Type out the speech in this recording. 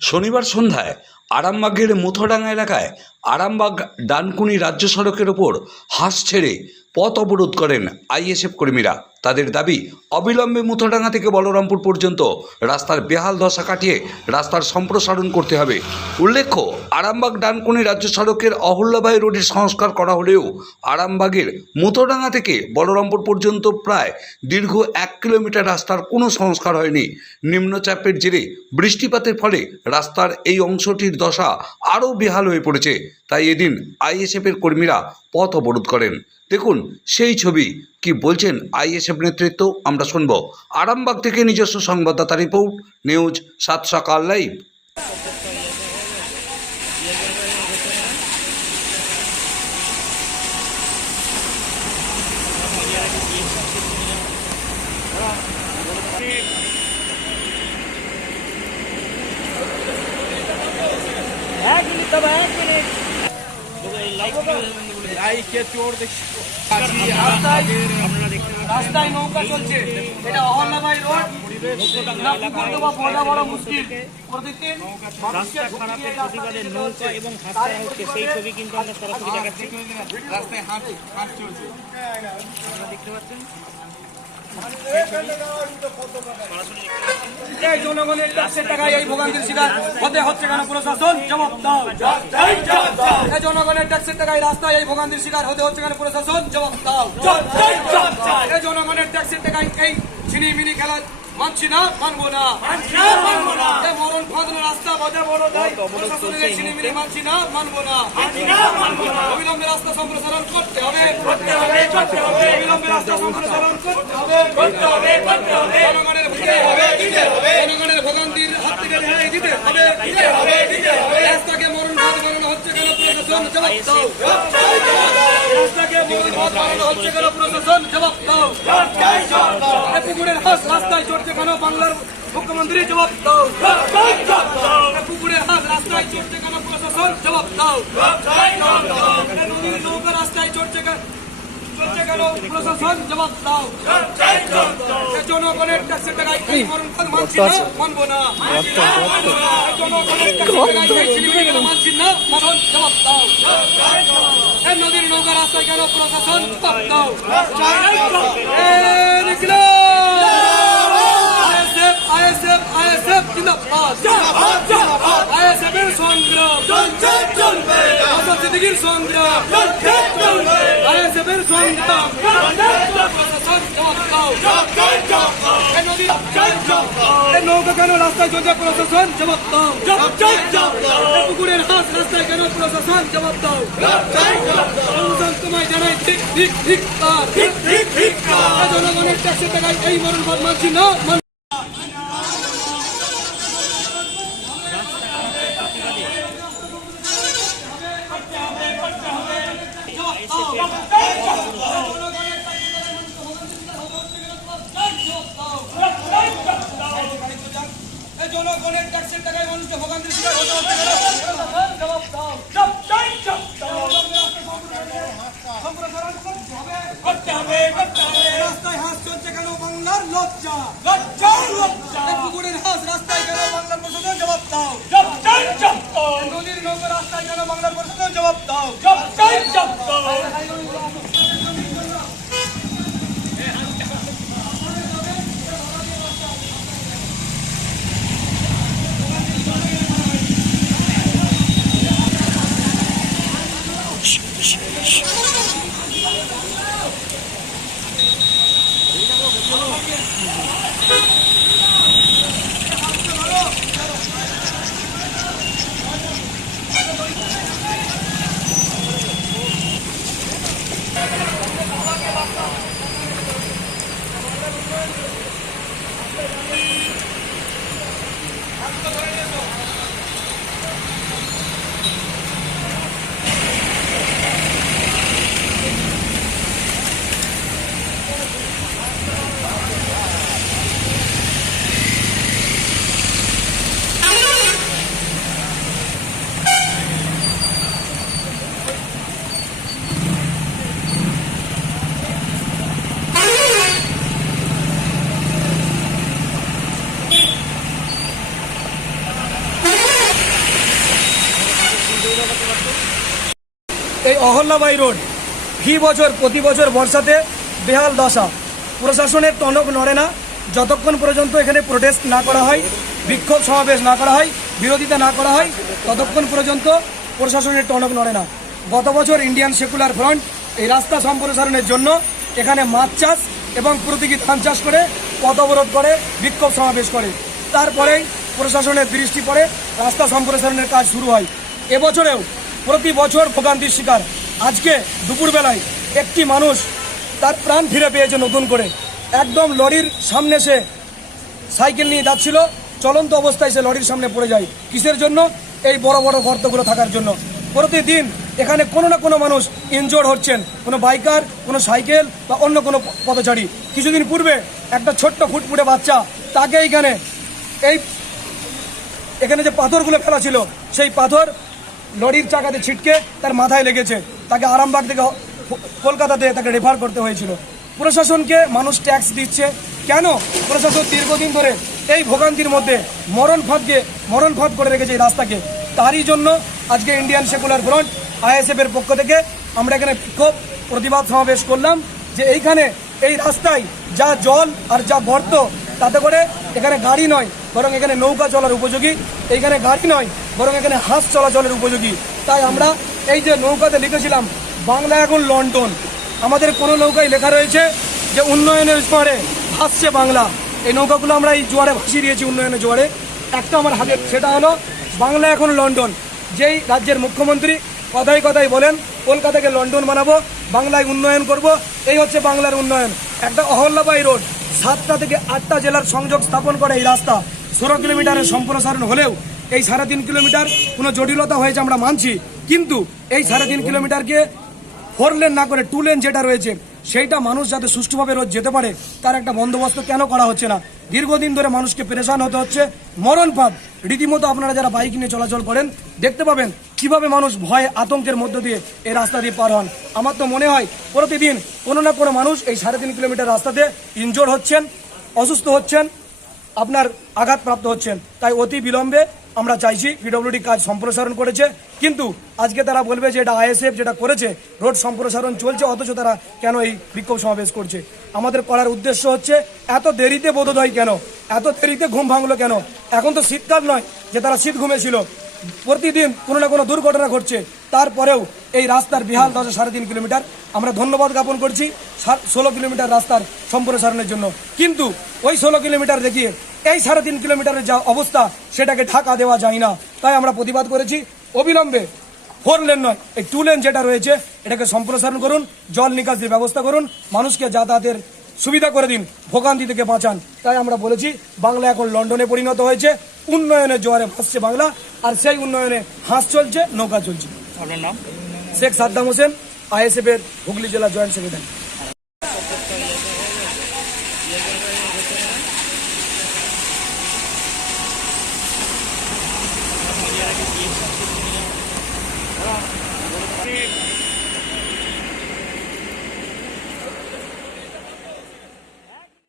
শনিবার সন্ধ্যায় আরামবাগের মুথডাঙ্গা এলাকায় আরামবাগ ডানকুনি রাজ্য সড়কের ওপর হাঁস ছেড়ে পথ অবরোধ করেন আইএসএফ কর্মীরা। তাদের দাবি, অবিলম্বে মুথডাঙ্গা থেকে বলরামপুর পর্যন্ত রাস্তার বেহাল দশা কাটিয়ে রাস্তার সম্প্রসারণ করতে হবে। উল্লেখ্য, আরামবাগ ডানকুনি রাজ্য সড়কের অহল্যাবাই রোডের সংস্কার করা হলেও আরামবাগের মুথডাঙ্গা থেকে বলরামপুর পর্যন্ত প্রায় দীর্ঘ এক কিলোমিটার রাস্তার কোনো সংস্কার হয়নি। নিম্নচাপের জেরে বৃষ্টিপাতের ফলে রাস্তার এই অংশটির দশা আরও বেহাল হয়ে পড়েছে। তাই এদিন আইএসএফের কর্মীরা পথ অবরোধ করেন। দেখুন, সেই ছবি। কি বলছেন আইএসএফ নেতৃত্ব? আমরা শুনব। আরামবাগ থেকে নিজস্ব সংবাদদাতা রিপোর্ট, নিউজ সাত সকাল লাইভ এক মিনিট তবে এক মিনিট লাইকে চোর দেখছি রাস্তায় রাস্তায় নৌকা চলছে। এটা অহল্লাবাই রোড। রাস্তায় হাঁট হাঁট চলছে। এই জনগণের ট্যাক্সের টাকায় এই ভোগান্তির শিকার হতে হচ্ছে কেন প্রশাসন? জবাব দাও। জনগণের ট্যাক্সের টাকায় রাস্তায় এই ভোগান্তির শিকার হতে হচ্ছে কেন প্রশাসন? জবাব দাও। জনগণের ট্যাক্সের টাকায় এই ছিনিমিনি খেলা মানছি না মানবো না। এই মরণ ফাঁদলে রাস্তা বাজে বড় দায় মানছি না মানবো না। অবিলম্বে রাস্তা সম্প্রসারণ করতে হবে। অবিলম্বে রাস্তা সম্প্রসারণ করতে হবে। জনগণের দিতে হবে। জনগণের ভোগান্তির হাত থেকে রেহাই দিতে হবে। রাস্তাকে মরণ ফাঁদ বানানো হচ্ছে কেন প্রশাসন? জবাব দাও। রাস্তাকে মরণ ফাঁদ বানানো হচ্ছে কেন প্রশাসন? জবাব দাও। এ পুকুরের হাঁস রাস্তায় চড়ছে কেন? বাংলার মুখ্যমন্ত্রী জবাব দাও। পুকুরের হাঁস রাস্তায় চড়ছে কেন? প্রশাসন জবাব দাও। নদীর নৌকা রাস্তায় চড়ছে কেন? জনগণের ট্যাক্সের টাকায় মানছি না মানবো না। জনগণের ট্যাক্সের টাকায় মানছি না মানব জবাব দাও। এ নদীর নৌকা রাস্তায় কেন প্রশাসন জবাব দাও? নিকলো আইএসএফ আইএসএফ আইএসএফ জিন্দাবাদ। আইএসএফ এর সংগ্রাম। চলবে। সিদ্দিকীর সংগ্রাম চলবে আইএসএফ এর সংগ্রাম নৌকা কেন রাস্তায় চলছে প্রশাসন? জবাব দাও। পুকুরের হাঁস রাস্তায় কেন প্রশাসন? জবাব দাও। প্রশাসন তোমায় জানাই ঠিক ঠিক ঠিক জনগণের ট্যাক্সের টাকায় এই মরণ মানছি না মানুষকে ভোগান্তির শিকার হতে হচ্ছে? জবাব দাও। সম্প্রসারণ করতে হবে। রাস্তায় হাঁস চলছে কেন বাংলার লজ্জা? এই পুকুরের হাঁস রাস্তায় কেন বাংলার প্রশাসন জবাব দাও? নদীর নৌকা রাস্তায় কেন বাংলার প্রশাসন জবাব দাও? এই Thank you. অহল্যাবাই রোড। ফি বছর, প্রতি বছর বর্ষাতে বেহাল দশা। প্রশাসনের টনক নড়ে না। যতক্ষণ পর্যন্ত এখানে প্রোটেস্ট না করা হয়, বিক্ষোভ সমাবেশ না করা হয়, বিরোধিতা না করা হয়, ততক্ষণ পর্যন্ত প্রশাসনের টনক নড়ে না। গত বছর ইন্ডিয়ান সেকুলার ফ্রন্ট এই রাস্তা সম্প্রসারণের জন্য এখানে মাছ চাষ এবং প্রতীকী ধান চাষ করে পথ অবরোধ করে, বিক্ষোভ সমাবেশ করে। তারপরেই প্রশাসনের দৃষ্টি পড়ে, রাস্তা সম্প্রসারণের কাজ শুরু হয়। এবছরেও প্রতি বছর ভোগান্তির শিকার। আজকে দুপুরবেলায় একটি মানুষ তার প্রাণ ফিরে পেয়েছে নতুন করে। একদম লরির সামনে সে সাইকেল নিয়ে যাচ্ছিল। চলন্ত অবস্থায় সে লরির সামনে পড়ে যায়। কিসের জন্য? এই বড় বড় গর্তগুলো থাকার জন্য। প্রতিদিন এখানে কোনো না কোনো মানুষ ইনজোর হচ্ছেন। কোনো বাইকার, কোনো সাইকেল বা অন্য কোনো পথচারী। কিছুদিন পূর্বে একটা ছোট্ট ফুটফুটে বাচ্চা তাকে এইখানে এই এখানে যে পাথরগুলো ফেলা ছিল, সেই পাথর লরির চাকাতে ছিটকে তার মাথায় লেগেছে। তাকে আরামবাগ থেকে কলকাতাতে তাকে রেফার করতে হয়েছিল। প্রশাসনকে মানুষ ট্যাক্স দিচ্ছে। কেন? প্রশাসন দীর্ঘদিন ধরে এই ভোগান্তির মধ্যে মরণ ফাঁদকে মরণ ফাঁদ করে রেখেছে এই রাস্তাকে। তারই জন্য আজকে ইন্ডিয়ান সেকুলার ফ্রন্ট আইএসএফ এর পক্ষ থেকে আমরা এখানে বিক্ষোভ, প্রতিবাদ সমাবেশ করলাম যে এইখানে এই রাস্তায় যা জল আর যা গর্ত তাতে করে এখানে গাড়ি নয়, বরং এখানে নৌকা চলার উপযোগী। এইখানে গাড়ি নয়, বরং এখানে হাঁস চলাচলের উপযোগী। তাই আমরা এই যে নৌকাতে লিখেছিলাম, বাংলা এখন লন্ডন। আমাদের কোনো নৌকায় লেখা রয়েছে যে উন্নয়নের জোয়ারে ভাসছে বাংলা। এই নৌকাগুলো আমরা এই জোয়ারে ভাসিয়ে দিয়েছি উন্নয়নের জোয়ারে। একটা আমার হাতে, সেটা হলো বাংলা এখন লন্ডন। যেই রাজ্যের মুখ্যমন্ত্রী কথায় কথায় বলেন, কলকাতাকে লন্ডন বানাবো, বাংলায় উন্নয়ন করব, এই হচ্ছে বাংলার উন্নয়ন। একটা অহল্যাবাই রোড। সাতটা থেকে আটটা জেলার সংযোগ স্থাপন করে এই রাস্তা। ষোলো কিলোমিটারের সম্প্রসারণ হলেও এই সাড়ে তিন কিলোমিটার কোনো জটিলতা হয়েছে আমরা মানছি। কিন্তু এই সাড়ে তিন কিলোমিটারকে ফোর লেন না করে টু লেন যেটা রয়েছে, সেইটা মানুষ যাতে সুষ্ঠুভাবে রোজ যেতে পারে, তার একটা বন্দোবস্ত কেন করা হচ্ছে না? দীর্ঘদিন ধরে মানুষকে পেরেশান হতে হচ্ছে। মরণ পাপ। রীতিমতো আপনারা যারা বাইক নিয়ে চলাচল করেন, দেখতে পাবেন কীভাবে মানুষ ভয় আতঙ্কের মধ্য দিয়ে এই রাস্তা দিয়ে পার হন? আমার তো মনে হয় প্রতিদিন কোনো না কোনো মানুষ এই সাড়ে তিন কিলোমিটার রাস্তাতে ইনজোর হচ্ছেন, অসুস্থ হচ্ছেন, আপনার আঘাতপ্রাপ্ত হচ্ছেন। তাই অতি বিলম্বে আমরা চাইছি পিডব্লিউডি কাজ সম্প্রসারণ করেছে। কিন্তু আজকে তারা বলবে যে এটা আইএসএফ যেটা করেছে, রোড সম্প্রসারণ চলছে, অথচ তারা কেন এই বিক্ষোভ সমাবেশ করছে? আমাদের করার উদ্দেশ্য হচ্ছে এত দেরিতে বোধোদয় কেন? এত দেরিতে ঘুম ভাঙলো কেন? এখন তো শীতকাল নয় যে তারা শীত ঘুমেছিল। প্রতিদিন কোনো না কোনো দুর্ঘটনা ঘটছে। তারপরেও এই রাস্তার বিহাল দশা সাড়ে তিন কিলোমিটার। আমরা ধন্যবাদ জ্ঞাপন করছি ষোলো কিলোমিটার রাস্তার সম্প্রসারণের জন্য। কিন্তু ওই ষোলো কিলোমিটার দেখিয়ে এই সাড়ে তিন কিলোমিটারের যা অবস্থা, সেটাকে ঢাকা দেওয়া যায় না। তাই আমরা প্রতিবাদ করেছি। অবিলম্বে ফোর লেন নয়, এই টু লেন যেটা রয়েছে, এটাকে সম্প্রসারণ করুন। জল নিকাশির ব্যবস্থা করুন। মানুষকে যাতায়াতের সুবিধা করে দিন ভোগান্তি থেকে বাঁচান। তাই আমরা বলেছি বাংলা এখন লন্ডনে পরিণত হয়েছে উন্নয়নের জোয়ারে ভাসছে বাংলা আর সেই উন্নয়নে হাঁস চলছে নৌকা চলছে। শেখ সাদ্দাম হোসেন আইএসএফ এর হুগলি জেলা জয়েন্ট সেক্রেটারি।